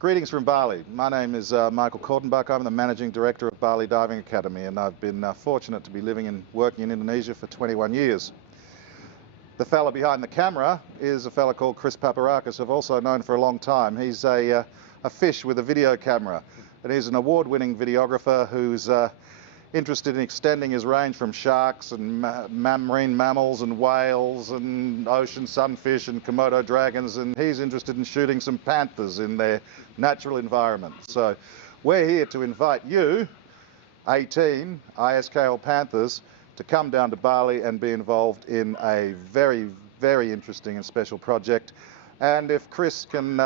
Greetings from Bali. My name is Michael Cortenbach. I'm the Managing Director of Bali Diving Academy, and I've been fortunate to be living and working in Indonesia for 21 years. The fella behind the camera is a fella called Chris Paparakis, I've also known for a long time. He's a fish with a video camera, and he's an award-winning videographer who's interested in extending his range from sharks and marine mammals and whales and ocean sunfish and Komodo dragons, and he's interested in shooting some panthers in their natural environment. So we're here to invite you, 18 ISKL Panthers, to come down to Bali and be involved in a very, very interesting and special project. And if Chris can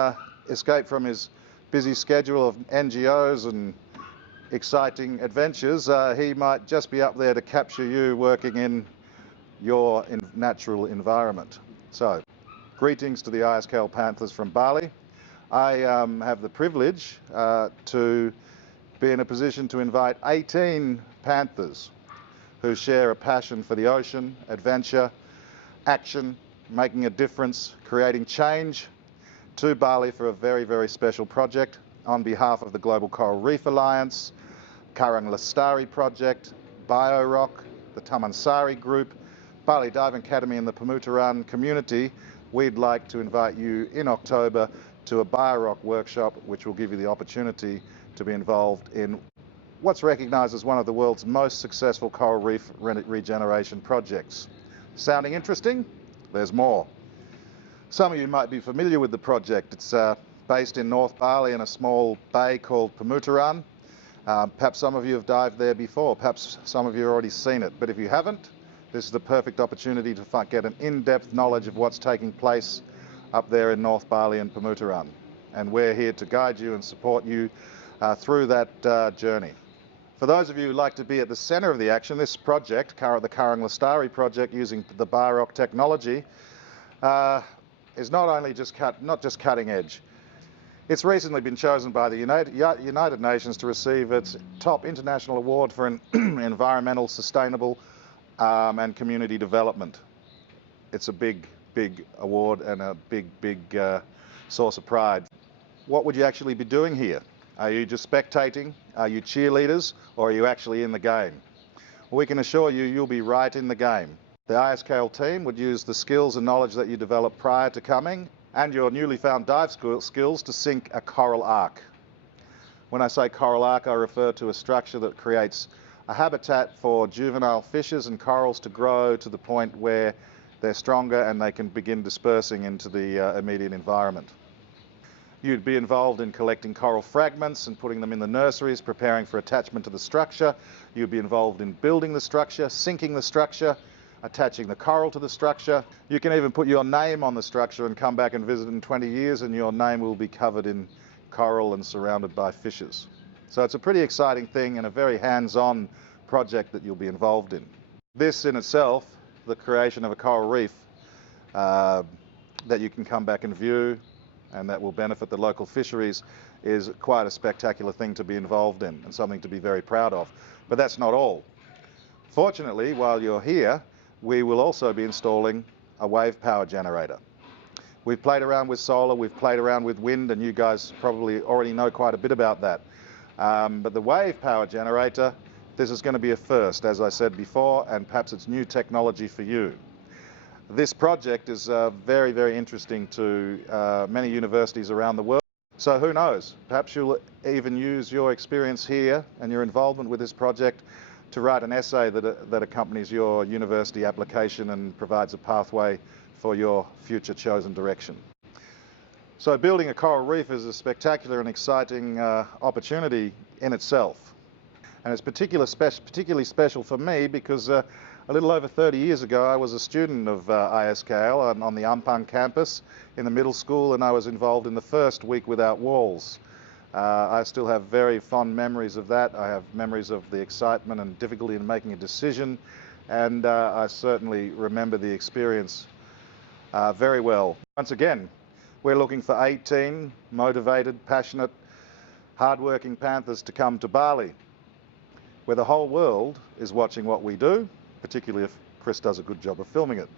escape from his busy schedule of NGOs and exciting adventures, he might just be up there to capture you working in your natural environment. So, greetings to the ISKL Panthers from Bali. I have the privilege to be in a position to invite 18 Panthers who share a passion for the ocean, adventure, action, making a difference, creating change, to Bali for a very, very special project on behalf of the Global Coral Reef Alliance, Karang Lestari Project, BioRock, the Tamansari Group, Bali Diving Academy and the Pemutaran community. We'd like to invite you in October to a BioRock workshop, which will give you the opportunity to be involved in what's recognised as one of the world's most successful coral reef regeneration projects. Sounding interesting? There's more. Some of you might be familiar with the project. It's based in North Bali in a small bay called Pemutaran. Perhaps some of you have dived there before, perhaps some of you have already seen it, but if you haven't, this is the perfect opportunity to get an in-depth knowledge of what's taking place up there in North Bali and Pemutaran. And we're here to guide you and support you through that journey. For those of you who'd like to be at the centre of the action, this project, the Karang Lestari project using the BioRock technology, is not just cutting edge. It's recently been chosen by the United Nations to receive its top international award for environmental, sustainable and community development. It's a big, big award and a big, big source of pride. What would you actually be doing here? Are you just spectating? Are you cheerleaders? Or are you actually in the game? Well, we can assure you, you'll be right in the game. The ISKL team would use the skills and knowledge that you developed prior to coming and your newly found dive skills to sink a coral ark. When I say coral ark, I refer to a structure that creates a habitat for juvenile fishes and corals to grow to the point where they're stronger and they can begin dispersing into the immediate environment. You'd be involved in collecting coral fragments and putting them in the nurseries, preparing for attachment to the structure. You'd be involved in building the structure, sinking the structure, attaching the coral to the structure. You can even put your name on the structure and come back and visit in 20 years and your name will be covered in coral and surrounded by fishes. So it's a pretty exciting thing and a very hands-on project that you'll be involved in. This in itself, the creation of a coral reef that you can come back and view and that will benefit the local fisheries, is quite a spectacular thing to be involved in and something to be very proud of. But that's not all. Fortunately, while you're here, we will also be installing a wave power generator. We've played around with solar, we've played around with wind, and you guys probably already know quite a bit about that. But the wave power generator, this is going to be a first, as I said before, and perhaps it's new technology for you. This project is very, very interesting to many universities around the world. So who knows, perhaps you'll even use your experience here and your involvement with this project to write an essay that accompanies your university application and provides a pathway for your future chosen direction. So building a coral reef is a spectacular and exciting opportunity in itself. And it's particularly special for me because a little over 30 years ago I was a student of ISKL on the Ampang campus in the middle school, and I was involved in the first Week Without Walls. I still have very fond memories of that. I have memories of the excitement and difficulty in making a decision, and I certainly remember the experience very well. Once again, we're looking for 18 motivated, passionate, hard-working Panthers to come to Bali, where the whole world is watching what we do, particularly if Chris does a good job of filming it.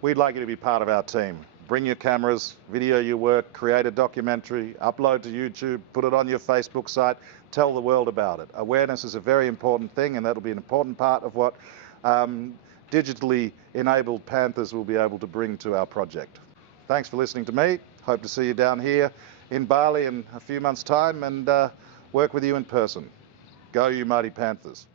We'd like you to be part of our team. Bring your cameras, video your work, create a documentary, upload to YouTube, put it on your Facebook site, tell the world about it. Awareness is a very important thing, and that'll be an important part of what digitally enabled Panthers will be able to bring to our project. Thanks for listening to me. Hope to see you down here in Bali in a few months' time and work with you in person. Go you mighty Panthers.